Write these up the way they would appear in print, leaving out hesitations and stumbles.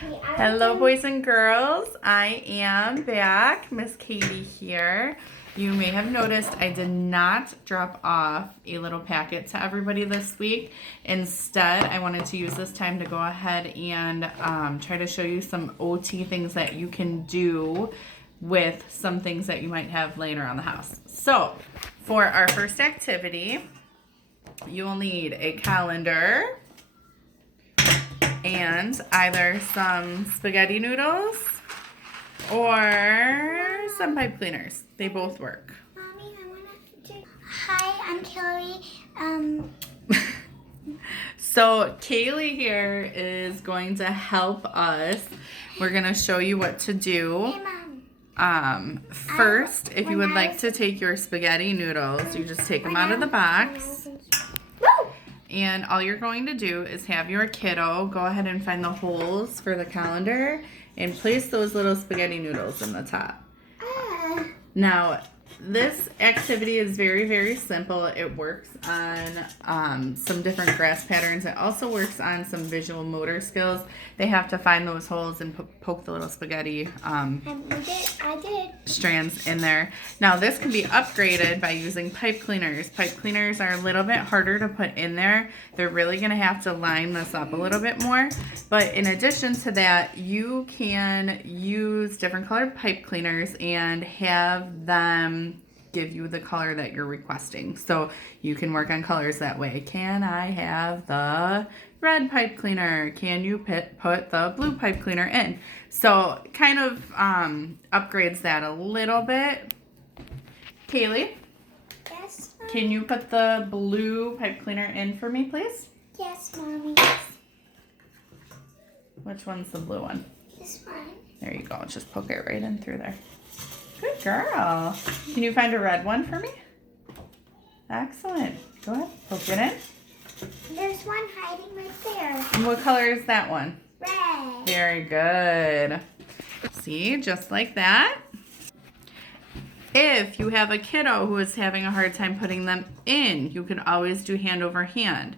Hello, boys and girls. I am back. Miss Katie here. You may have noticed I did not drop off a little packet to everybody this week. Instead, I wanted to use this time to go ahead and try to show you some OT things that you can do with some things that you might have laying around the house. So, for our first activity, you will need a calendar and either some spaghetti noodles or some pipe cleaners. They both work. Mommy, I want to. Hi, I'm Kelly. So Kaylee here is going to help us. We're going to show you what to do. Hey, Mom. First, if you would like to take your spaghetti noodles, you just take them out of the box. Woo! And all you're going to do is have your kiddo go ahead and find the holes for the calendar and place those little spaghetti noodles in the top. Now, this activity is very, very simple. It works on some different grass patterns. It also works on some visual motor skills. They have to find those holes and poke the little spaghetti I did. strands in there. Now, this can be upgraded by using pipe cleaners. Pipe cleaners are a little bit harder to put in there. They're really going to have to line this up a little bit more. But in addition to that, you can use different colored pipe cleaners and have them give you the color that you're requesting. So you can work on colors that way. Can I have the red pipe cleaner? Can you put the blue pipe cleaner in? So kind of upgrades that a little bit. Kaylee, Yes, Mom. can you put the blue pipe cleaner in for me, please? Yes, Mommy. Which one's the blue one? This one. There you go. Just poke it right in through there. Good girl. Can you find a red one for me? Excellent. Go ahead. Poke it in. There's one hiding right there. And what color is that one? Red. Very good. See, just like that. If you have a kiddo who is having a hard time putting them in, you can always do hand over hand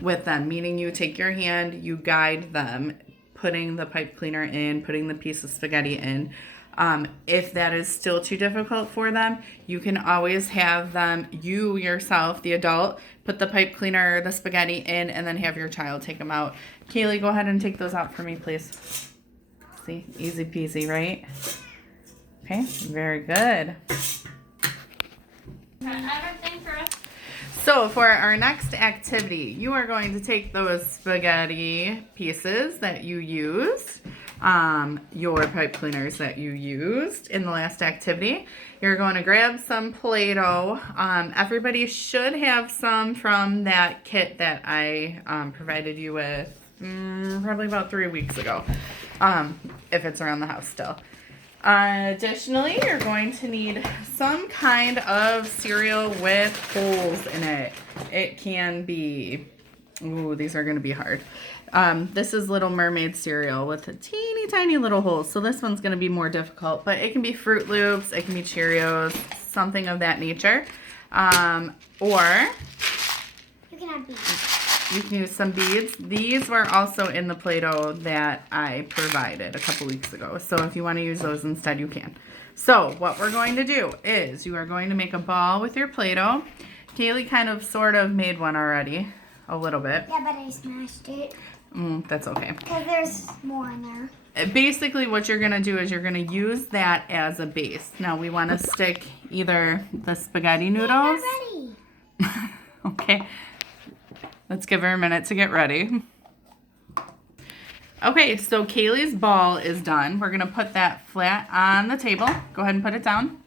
with them, meaning you take your hand, you guide them, putting the pipe cleaner in, putting the piece of spaghetti in. If that is still too difficult for them, you can always have them, you yourself, the adult, put the pipe cleaner, the spaghetti in, and then have your child take them out. Kaylee, go ahead and take those out for me, please. See, easy peasy, right? Okay, very good. So for our next activity, you are going to take those spaghetti pieces that you used, your pipe cleaners that you used in the last activity. You're going to grab some Play-Doh. Everybody should have some from that kit that I provided you with probably about 3 weeks ago, if it's around the house still. Additionally, you're going to need some kind of cereal with holes in it. It can be, ooh, these are going to be hard. This is Little Mermaid cereal with a teeny tiny little holes. So this one's going to be more difficult, but it can be Fruit Loops, it can be Cheerios, something of that nature. Or You can have these. you can use some beads. These were also in the Play-Doh that I provided a couple weeks ago. So if you want to use those instead, you can. So what we're going to do is you are going to make a ball with your Play-Doh. Kaylee kind of sort of made one already, a little bit. Yeah, but I smashed it. That's okay. Because there's more in there. Basically what you're going to do is you're going to use that as a base. Now we want to stick either the spaghetti I'm noodles. ready. Okay. Let's give her a minute to get ready. Okay, so Kaylee's ball is done. We're going to put that flat on the table. Go ahead and put it down.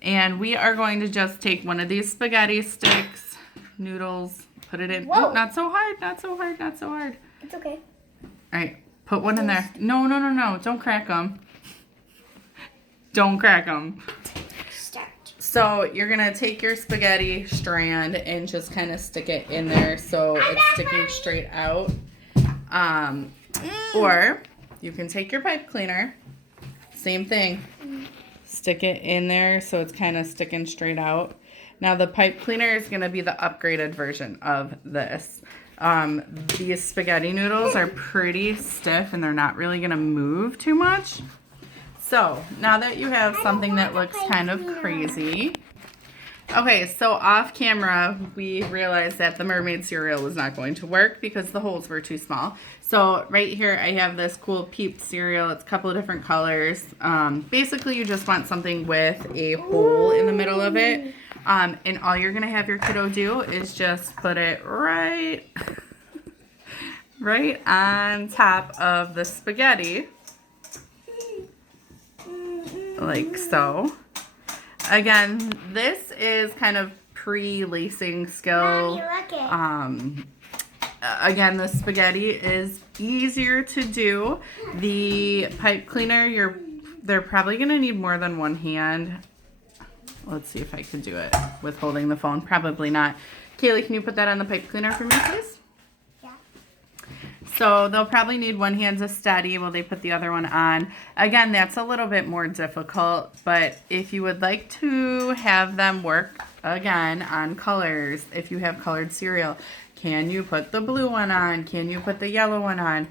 And we are going to just take one of these spaghetti sticks, noodles, put it in. Whoa. Oh, not so hard, not so hard, not so hard. It's okay. All right, put one in there. No, no, no, no. Don't crack them. Don't crack them. Start. So you're going to take your spaghetti strand and just kind of stick it in there so it's sticking straight out. Or you can take your pipe cleaner, same thing, stick it in there so it's kind of sticking straight out. Now the pipe cleaner is going to be the upgraded version of this. These spaghetti noodles are pretty stiff and they're not really going to move too much. So now that you have something that looks kind of crazy. Okay, so off camera, we realized that the mermaid cereal was not going to work because the holes were too small. So right here, I have this cool Peep cereal. It's a couple of different colors. Basically, you just want something with a hole in the middle of it. And all you're going to have your kiddo do is just put it right on top of the spaghetti. Like so. Again, this is kind of pre-lacing skill. Again, the spaghetti is easier to do. The pipe cleaner, they're probably going to need more than one hand. Let's see if I can do it with holding the phone. Probably not. Kaylee, can you put that on the pipe cleaner for me, please? Yeah. So they'll probably need one hand to steady while they put the other one on. Again, that's a little bit more difficult, but if you would like to have them work, again, on colors, if you have colored cereal, can you put the blue one on? Can you put the yellow one on?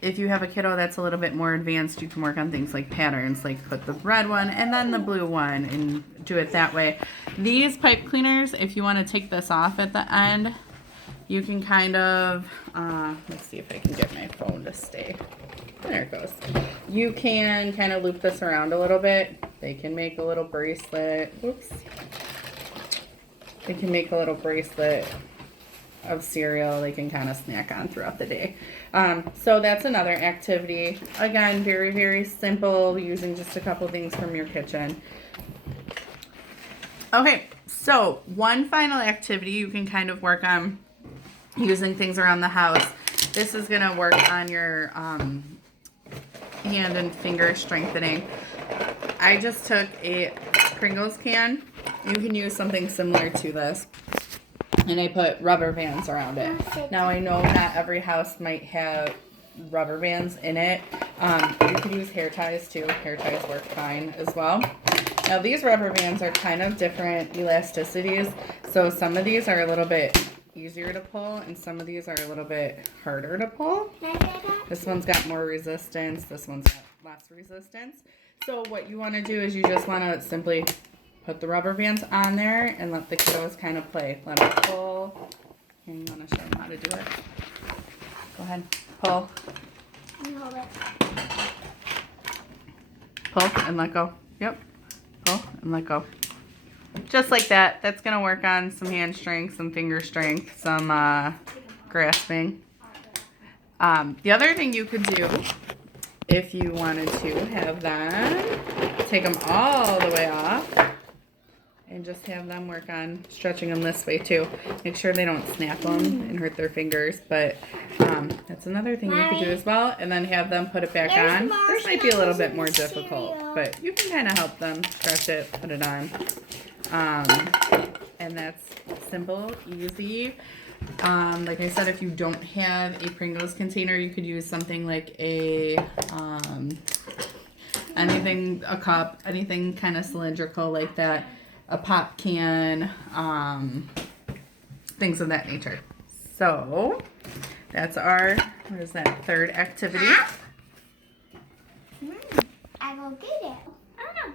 If you have a kiddo that's a little bit more advanced, you can work on things like patterns, like put the red one and then the blue one and do it that way. These pipe cleaners, if you want to take this off at the end, you can kind of, let's see if I can get my phone to stay. There it goes. You can kind of loop this around a little bit. They can make a little bracelet. Oops. They can make a little bracelet of cereal they can kind of snack on throughout the day. So that's another activity. Again, very, very simple, using just a couple things from your kitchen. Okay, so one final activity you can kind of work on using things around the house. This is going to work on your hand and finger strengthening. I just took a Pringles can. You can use something similar to this. And I put rubber bands around it. Now I know not every house might have rubber bands in it. You could use hair ties too. Hair ties work fine as well. Now these rubber bands are kind of different elasticities. So some of these are a little bit easier to pull and some of these are a little bit harder to pull. This one's got more resistance. This one's got less resistance. So what you want to do is you just want to simply put the rubber bands on there and let the kiddos kind of play. Let them pull. Here, you want to show them how to do it? Go ahead. Pull. Pull and let go. Yep. Pull and let go. Just like that. That's going to work on some hand strength, some finger strength, some grasping. The other thing you could do if you wanted to have them, take them all the way off. And just have them work on stretching them this way too. Make sure they don't snap them and hurt their fingers. But that's another thing you could do as well. And then have them put it back on. This might be a little bit more difficult, but you can kind of help them stretch it, put it on. And that's simple, easy. Like I said, if you don't have a Pringles container, you could use something like a cup, anything kind of cylindrical like that. A pop can, things of that nature. So that's our, what is that, third activity. I will get it. I don't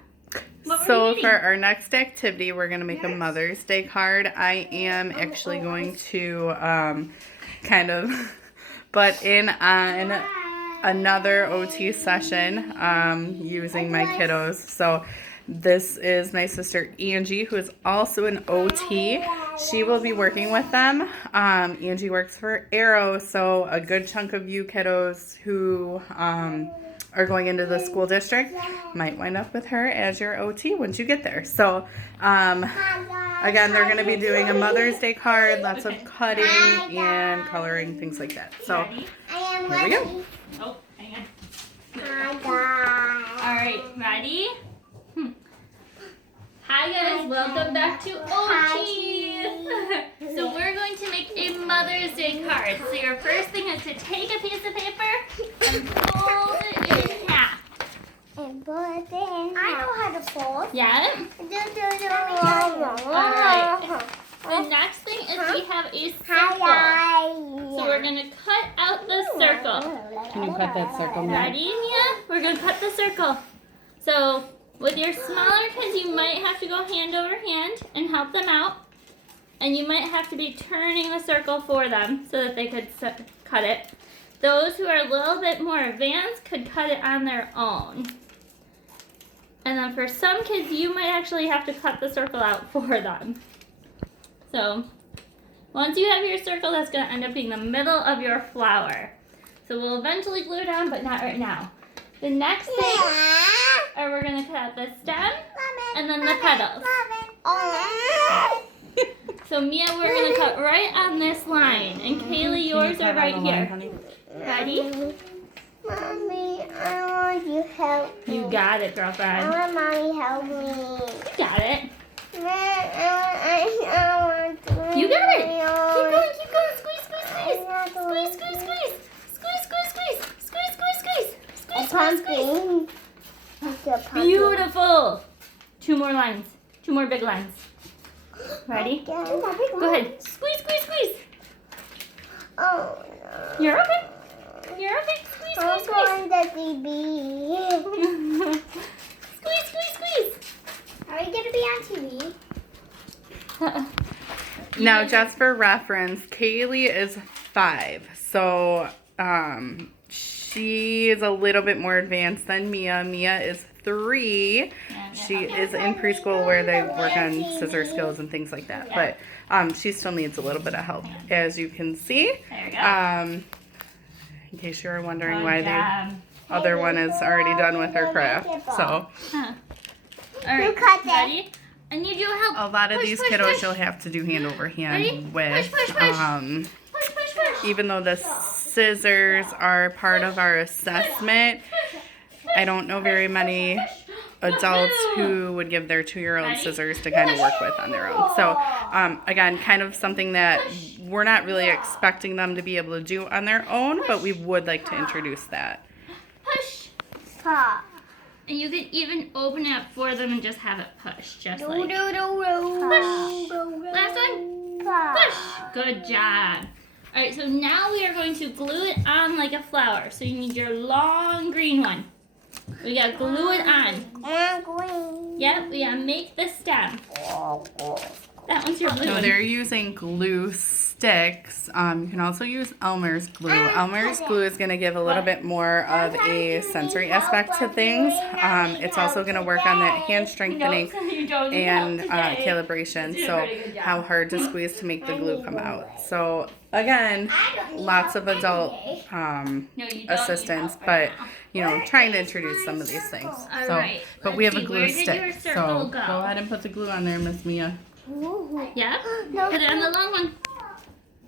know. So for our next activity, we're going to make a Mother's Day card. I am actually going to kind of butt in on another OT session using my kiddos. So this is my sister Angie, who is also an OT. She will be working with them. Angie works for Arrow, so a good chunk of you kiddos who are going into the school district might wind up with her as your OT once you get there. So again, they're going to be doing a Mother's Day card, lots of cutting and coloring, things like that. So here we go. Oh, hang on. All right, ready? Hi guys, welcome back to OT. So we're going to make a Mother's Day card. So your first thing is to take a piece of paper and fold it in half. And put it in. I know how to fold. Yeah? Alright. Alright. The next thing is we have a symbol. Can you cut that circle, Mia? Ready, Mia? We're gonna cut the circle. So with your smaller kids, you might have to go hand over hand and help them out. And you might have to be turning the circle for them so that they could cut it. Those who are a little bit more advanced could cut it on their own. And then for some kids, you might actually have to cut the circle out for them. So once you have your circle, that's going to end up being the middle of your flower. So we'll eventually glue it on, but not right now. The next thing are we're going to cut out the stem and then the petals. So Mia, we're going to cut right on this line. And Kaylee, yours are right here. Ready? Mommy, I want you help me. You got it, I girlfriend. want mommy help me. You got it. I want to. You got it. Keep going, keep going. Squeeze, squeeze, squeeze. Squeeze, squeeze, squeeze. Squeeze, squeeze, squeeze. Squeeze, squeeze, squeeze. A Squeeze, squeeze, squeeze. pumpkin. It's a pumpkin. Beautiful. 2 more lines. 2 more big lines. Ready? Two more big Go ahead. Squeeze, squeeze, squeeze. Oh, no. You're okay. You're okay. Squeeze, I'm squeeze, squeeze. going to TV. Squeeze, squeeze, squeeze. Are we going to be on TV? Now, just for reference, Kaylee is 5. So, she is a little bit more advanced than Mia. Mia is 3. She is in preschool where they work on scissor skills and things like that. But she still needs a little bit of help, as you can see. There we go. In case you were wondering Good why job. the other one is already done with her craft. So, All right. cut that? Ready? I need your help. a lot of Push, these push, kiddos push. you'll have to do hand over hand Ready? with. Push, push, push. Push, push, push. Even though the scissors are part of our assessment, I don't know very many adults who would give their 2-year-old scissors to kind of work with on their own. So, again, kind of something that we're not really expecting them to be able to do on their own, but we would like to introduce that. Push. Pop. And you can even open it up for them and just have it push, just Do, like. do, do, do. Push. Last one. Pop. Push. Good job. All right, so now we are going to glue it on like a flower. So you need your long green one. We gotta glue it on. I'm going. Yep, we gotta make the stem. That one's your blue So one. they're using glue sticks. You can also use Elmer's glue. Elmer's glue is going to give a little bit more of a sensory aspect to things. It's also going to work on that hand strengthening Nope, you don't need and help today. calibration. Did a So pretty good job. how hard to squeeze to make the glue come out. So again, lots of adult No, you don't need assistance, help but right now. trying to introduce some of these things. All So, right, but we have let's a see, glue where did stick. your So circle go go? ahead and put the glue on there, Miss Mia. Ooh. Yep. No. Put it on the long one.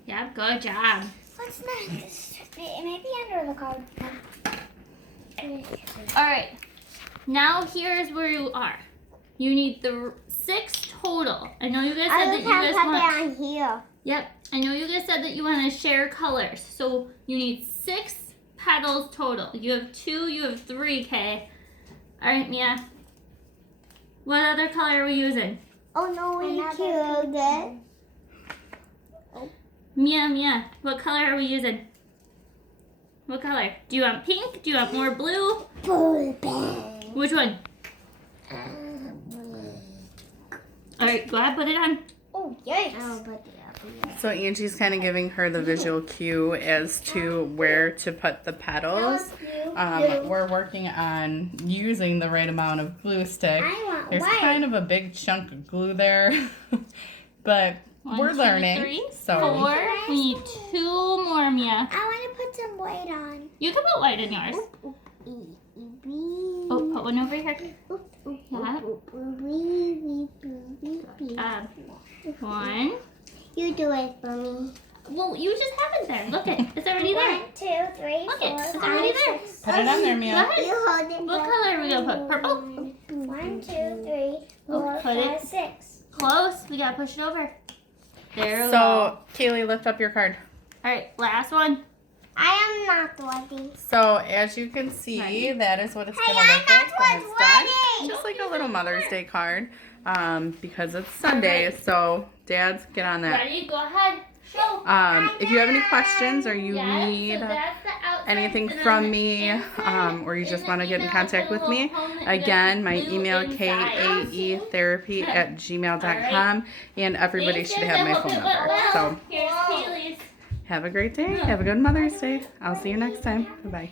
Yep, good job. What's next? It may be under the card. All right. Now here's where you are. You need the 6 total. I know you guys said that you guys want. on here. Yep. I know you guys said that you want to share colors. So you need 6 petals total. You have 2. You have 3. Kay. All right, Mia. What other color are we using? Oh no, we killed it. Mia. What color are we using? What color? Do you want pink? Do you want more blue? Which one? All right, go ahead, put it on. Oh, yes. Oh, but So Angie's kind of giving her the visual cue as to where to put the petals. We're working on using the right amount of glue stick. I want There's white. kind of a big chunk of glue there, but 1, we're 2, 3, So 4. We need 2 more, Mia. I want to put some white on. You can put white in yours. Oh, put one over here. Yeah. 1. You do it for me. Well, you just have it there. Look it. It's already there. 1, 2, 3, Look 4, it. It's 5, already there. 6. put it on there, Go Mia. ahead. You hold it. What color are we going to put? Purple? 1, 2, 3, 4, put 5, it. 6. Close. We got to push it over. There we go. So Kaylee, lift up your card. All right, last one. I am not ready. So as you can see, Ready? that is what it's Hey, going to look I'm like when not it's done. ready. Just like a little Mother's Day card, because it's Sunday. So dads, get on that. Ready? Go ahead. If you have any questions or you Yes, need so that's the outside, anything and from then me, inside, or you in just the want to get in email, contact put a with me, little home that you again, just my glue email, inside. kaetherapy@gmail.com, and everybody Thanks, should guys. have I my hope phone it went number. well. So Here's Kaylee's. have a great day. Have a good Mother's Day. I'll see you next time. Bye-bye.